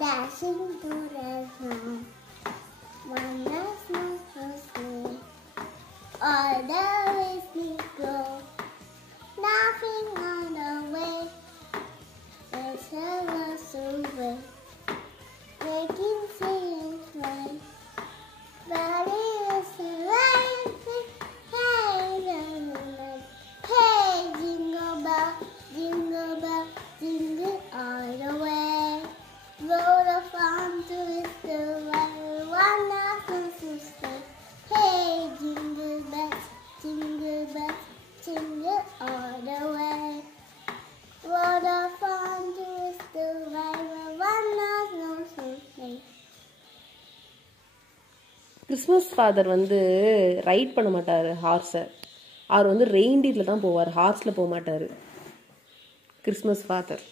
dashing to the snow. One does not sleep, all the listening go, laughing on the way. Let's have us away, making scenes right. Valley is rising, hey, hey, jingle bell, jingle all the way. Roll the farm to the way, one last to stay. Hey, jingle bells, jingle all the way. Roll the farm to the way, one last to stay. Christmas father வந்து ரைட் பண்ண மாட்டார் ஹார்ஸை. அவர் வந்து ரெயின்டீரில் தான் போவார், ஹார்ஸில் போக மாட்டார் கிறிஸ்மஸ் ஃபாதர்.